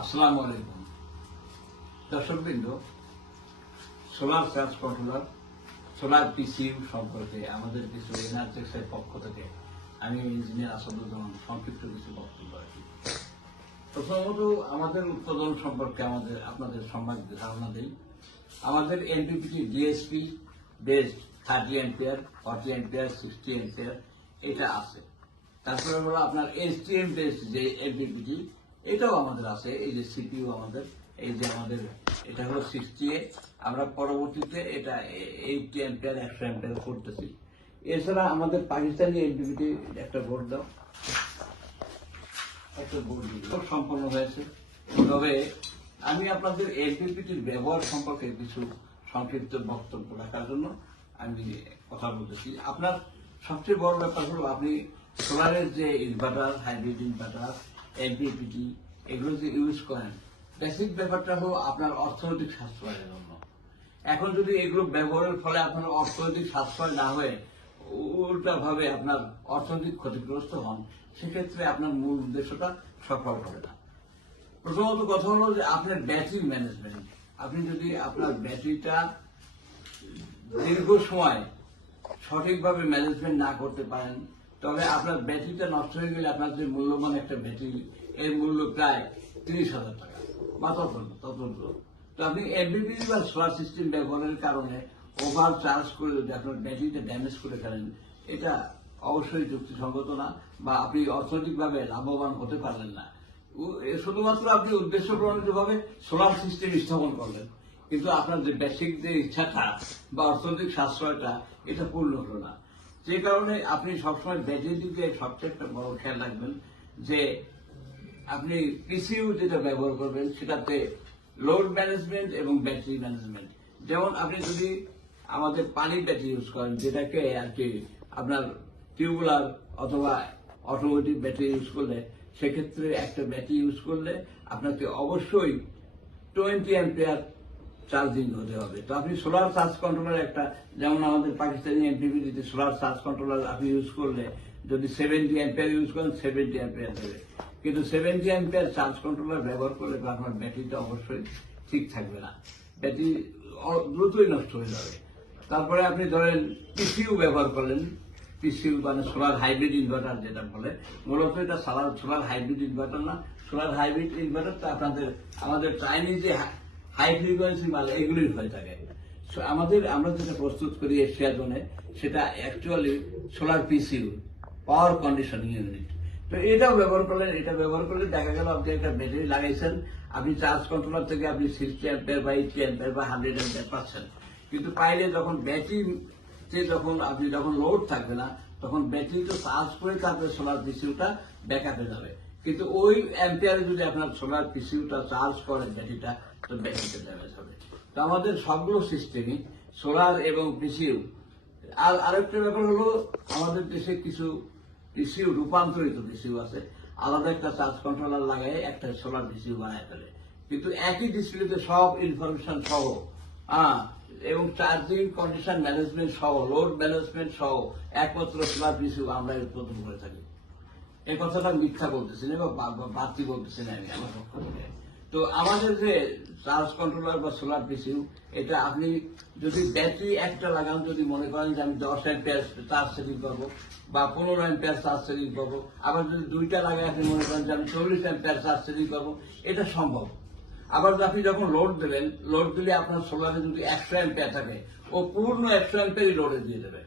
আসসালামু আলাইকুম দর্শকবৃন্দ, সোলার চার্জ কন্ট্রোলার, সোলার পিসিইউ সম্পর্কে আমাদের কিছু এনার্জেক্সের পক্ষ থেকে আমি ইঞ্জিনিয়ার আসাদুজ্জামান সংক্ষিপ্ত কিছু বক্তব্য রাখি। প্রথমত আমাদের উৎপাদন সম্পর্কে আপনাদের সম্ভাব্য ধারণা দিই। আমাদের MPPT DSP based 30 ampere, 40 ampere, 60 ampere এটা আছে। তারপরে হলো আপনার এসটিএম বেসড যে এনপিপিটি এটাও আমাদের আছে। এই যে সিপিইউ আমাদের, এই যে আমাদের এটা হলো 60A, আমরা পরবর্তীতে এটা 80 অ্যাম্পিয়ার, 100 অ্যাম্পিয়ার করতেছি। এছাড়া আমাদের পাকিস্তানি এনপিপিটি একটা বোর্ড দাও, একটা বোর্ড সম্পন্ন হয়েছে। তবে আমি আপনাদের এনপিপিটির ব্যবহার সম্পর্কে কিছু সংক্ষিপ্ত বক্তব্য রাখার জন্য আমি কথা বলতেছি। আপনার সবচেয়ে বড় ব্যাপার হলো আপনি সোলারের যে ইনভার্টার, হাইব্রিড ইনভার্টার, এনপিপিটি এগুলো যে ইউজ করেন, বেসিক ব্যাপারটা হলো আপনার অর্থনৈতিক সাশ্রয়ের জন্য। এখন যদি এগুলো ব্যবহারের ফলে আপনার অর্থনৈতিক সাশ্রয় না হয়ে উল্টা ভাবে আপনার অর্থনৈতিক ক্ষতিগ্রস্ত হন, সেক্ষেত্রে আপনার মূল উদ্দেশ্যটা সফল হবে না। প্রথমত কথা হলো যে আপনার ব্যাটারি ম্যানেজমেন্ট। আপনি যদি আপনার ব্যাটারিটা দীর্ঘ সময় সঠিকভাবে ম্যানেজমেন্ট না করতে পারেন, তবে আপনার ব্যাটারিটা নষ্ট হয়ে গেলে আপনার যে মূল্যবান একটা ব্যাটারি, এর মূল্য প্রায় 30,000 টাকা বা ততন্ত্র। তো আপনি এমপিপি বা সোলার সিস্টেম ব্যবহারের কারণে ওভার চার্জ করে যদি আপনার ব্যাটারিটা ড্যামেজ করে ফেলেন, এটা অবশ্যই যুক্তিসঙ্গত না, বা আপনি অর্থনৈতিকভাবে লাভবান হতে পারলেন না। শুধুমাত্র আপনি উদ্দেশ্য প্রণোদিতভাবে সোলার সিস্টেম স্থাপন করলেন, কিন্তু আপনার যে বেসিক যে ইচ্ছাটা বা অর্থনৈতিক সাশ্রয়টা এটা পূর্ণ হলো না। যে কারণে আপনি সবসময় ব্যাটারির দিকে সবচেয়ে একটা বড় খেয়াল রাখবেন যে আপনি পিসিইউ যেটা ব্যবহার করবেন সেটাতে লোড ম্যানেজমেন্ট এবং ব্যাটারি ম্যানেজমেন্ট। যেমন আপনি যদি আমাদের পানির ব্যাটারি ইউজ করেন, যেটাকে আর কি আপনার টিউবুলার অথবা অটোমেটিক ব্যাটারি ইউজ করলে, সেক্ষেত্রে একটা ব্যাটারি ইউজ করলে আপনাকে অবশ্যই 20 অ্যাম্পিয়ার চার্জিং হতে হবে। তো আপনি সোলার চার্জ কন্ট্রোলার একটা, যেমন আমাদের পাকিস্তানি এনপিপিটিতে সোলার চার্জ কন্ট্রোলার আপনি ইউজ করলে যদি 70 অ্যাম্পিয়ার ইউজ করেন, 70 অ্যাম্পিয়ার দেবে। কিন্তু 70 অ্যাম্পিয়ার চার্জ কন্ট্রোলার ব্যবহার করলে আপনার ব্যাটারিটা অবশ্যই ঠিক থাকবে না, ব্যাটারি দ্রুতই নষ্ট হয়ে যাবে। তারপরে আপনি ধরেন পিসিইউ ব্যবহার করলেন, পিসিইউ মানে সোলার হাইব্রিড ইনভার্টার যেটা বলে, মূলত এটা সোলার হাইব্রিড ইনভার্টার না। সোলার হাইব্রিড ইনভার্টারটা আমাদের চাইনিজ যে হাই ফ্রিকোয়েন্সি মাল এগুলোই হয়ে থাকে। আমরা যেটা প্রস্তুত করি এশিয়া জোনে, সেটা অ্যাকচুয়ালি সোলার পিসিইউ, পাওয়ার কন্ডিশনিং ইউনিট। তো এটাও ব্যবহার করলে দেখা গেল আপনি একটা ব্যাটারি লাগাইছেন, আপনি চার্জ কন্ট্রোলার থেকে আপনি 60 অ্যাম্পিয়ার বা 80 অ্যাম্পিয়ার বা 100 অ্যাম্পিয়ার পাচ্ছেন। কিন্তু পাইলে যখন ব্যাটারিতে যখন লোড থাকবে না, তখন ব্যাটারিটা চার্জ করে তারপরে সোলার পিসিইউটা ব্যাকআপে যাবে। কিন্তু ওই অ্যাম্পিয়ারে যদি আপনার সোলার পিসিইউটা চার্জ করেন ব্যাটারিটা, তো ব্যাটারিটা ড্যামেজ হবে। তো আমাদের সবগুলো সিস্টেমই সোলার এবং পিসিইউ। আর আরেকটা ব্যাপার হলো, আমাদের দেশে কিছু পিসিইউ রূপান্তরিত পিসিইউ আছে, আলাদা একটা চার্জ কন্ট্রোলার লাগাই একটা সোলার পিসিইউ বানায় ফেলে, কিন্তু একই ডিসপ্লেতে সব ইনফরমেশন সহ এবং চার্জিং কন্ডিশন ম্যানেজমেন্ট সহ, লোড ম্যানেজমেন্ট সহ একমাত্র সোলার পিসিইউ আমরা উৎপাদন করে থাকি। এই কথাটা মিথ্যা বলতেছি না বা বাড়তি বলতেছি না আমি আমার পক্ষ থেকে। তো আমাদের যে চার্জ কন্ট্রোলার বা সোলার পিসিইউ, এটা আপনি যদি ব্যাটারি একটা লাগান, যদি মনে করেন যে আমি 10 অ্যাম্পিয়ার চার্জ সেটিং করবো বা 15 অ্যাম্পিয়ার চার্জ সেটিং করবো, আবার যদি দুইটা লাগাই আপনি মনে করেন যে আমি 40 অ্যাম্পিয়ার চার্জ সেটিং করবো, এটা সম্ভব। আবার আপনি যখন লোড দিলে আপনার সোলারে যদি 100 অ্যাম্পিয়ার থাকে, ও পূর্ণ 100 অ্যাম্পিয়ারই লোডে দিয়ে দেবে।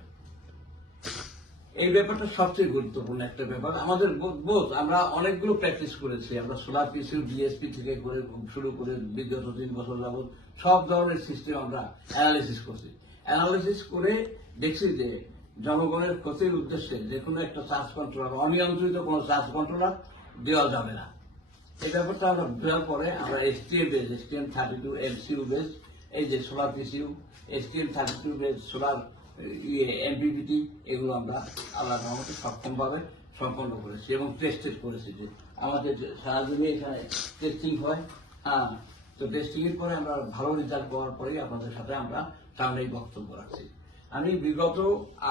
এই ব্যাপারটা সবচেয়ে গুরুত্বপূর্ণ একটা ব্যাপার। আমাদের আমরা অনেকগুলো প্র্যাকটিস করেছি। আমরা সোলার পিসিইউ ডিএসপি থেকে শুরু করে বিগত 3 বছর যাবৎ সব ধরনের সিস্টেম আমরা অ্যানালিসিস করছি। অ্যানালিসিস করে দেখছি যে জনগণের ক্ষতির উদ্দেশ্যে যে কোনো একটা চার্জ কন্ট্রোলার, অনিয়ন্ত্রিত কোনো চার্জ কন্ট্রোলার দেওয়া যাবে না। এই ব্যাপারটা আমরা বোঝার পরে আমরা STM 32 MCU বেস, এই যে solar পিসিইউ, STM 32 base solar MPPT, এগুলো আমরা আল্লাহর রহমতে সক্ষমভাবে সম্পন্ন করেছি এবং টেস্টেড করেছি যে আমাদের সারাদিনে এখানে টেস্টিং হয়। তো টেস্টিং এর পরে আমরা ভালো রেজাল্ট পাওয়ার পরেই আপনাদের সাথে আমরা সামনে বক্তব্য রাখছি। আমি বিগত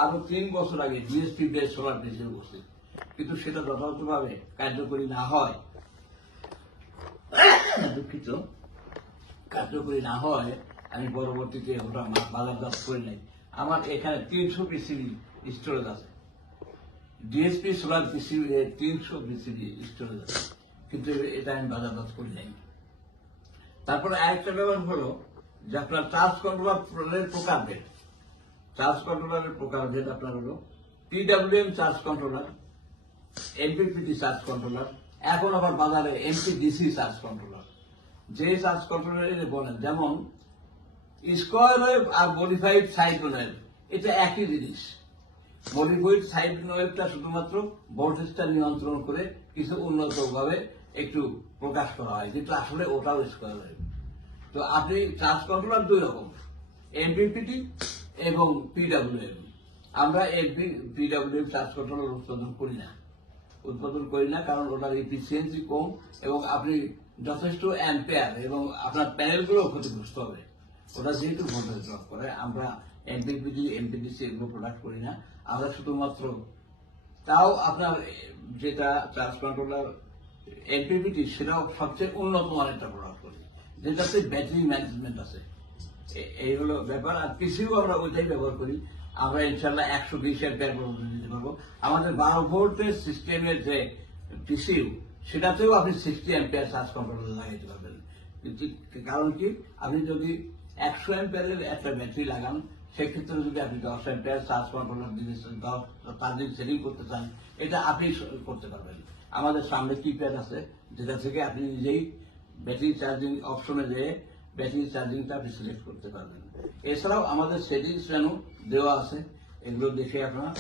আরো 3 বছর আগে ডিএসপি বেস সোলার পিসিইউ করছি, কিন্তু সেটা যথাযথভাবে কার্যকরী না হয় দুঃখিত, কার্যকরী না হয় আমি পরবর্তীতে ওটা বাজারজাত করে নাই। আমার এখানে 300 পিসিবি স্টোরেজ আছে, DSP solar PCB 300 PCB storage আছে, কিন্তু এটা আমি বাজারজাত করি নাই। তারপরে আরেকটা ব্যাপার হলো যে আপনার চার্জ কন্ট্রোলারের প্রকারভেদ। চার্জ কন্ট্রোলারের প্রকারভেদ আপনার হলো PWM charge controller, MPPT charge controller, এখন আবার বাজারে এমপিডিসি চার্জ কন্ট্রোলার। যে চার্জ কন্ট্রোলার বলেন, যেমন স্কোয়ার ওয়েভ আর মডিফাইড সাইড ওয়েভ, এটা একই জিনিস। মডিফাইড সাইড ওয়েভটা শুধুমাত্র ভোল্টেজটা নিয়ন্ত্রণ করে কিছু উন্নত ভাবে একটু প্রকাশ করা হয়, কিন্তু আসলে ওটাও স্কোয়ার ওয়েভ। তো আপনি চার্জ কন্ট্রোলার দুই রকম, এমপিপিটি এবং পিডব্লিউএম। আমরা পিডব্লিউএম চার্জ কন্ট্রোলার উৎপাদন করি না, কারণ ওটার এফিসিয়েন্সি কম এবং আপনি যথেষ্ট অ্যাম্পিয়ার এবং আপনার প্যানেলগুলো ক্ষতিগ্রস্ত হবে। ওটা যেহেতু ভোল্টেজ ড্রপ করে, আমরা এমপিপিটি এমপিডিসি এগুলো প্রোডাক্ট করি না। আমরা শুধুমাত্র, তাও আপনার যেটা চার্জ কন্ট্রোলার এমপিপিটি, সেটাও সবচেয়ে উন্নত মানের একটা প্রোডাক্ট করি, যেটাতে ব্যাটারি ম্যানেজমেন্ট আছে। এই হলো ব্যাপার। আর পিসিও আমরা ওইটাই ব্যবহার করি। আমরা ইনশাল্লাহ 120 অ্যাম্পিয়ার পর্যন্ত দিতে পারবো। আমাদের 12 ভোল্টের সিস্টেমের যে পিসিউ, সেটাতেও আপনি 60 অ্যাম্পিয়ার চার্জ কন্ট্রোলার লাগাইতে পারবেন। কারণ কি, আপনি যদি 100 অ্যাম্পিয়ারের একটা ব্যাটারি লাগান, সেক্ষেত্রে যদি আপনি 10 অ্যাম্পিয়ার চার্জ কন্ট্রোলার দিতে চান, চার্জিং সেটিং করতে চান, এটা আপনি করতে পারবেন। আমাদের সামনে কিপ্যাড আছে, যেটা থেকে আপনি নিজেই ব্যাটারি চার্জিং অপশনে যেয়ে ব্যাটারি চার্জিংটা আপনি সিলেক্ট করতে পারবেন। এছাড়াও আমাদের সেটিংস মেনু দেওয়া আছে, এগুলো দেখে আপনারা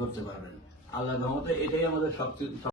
করতে পারবেন। আল্লাহর রহমতে এটাই আমাদের সবচেয়ে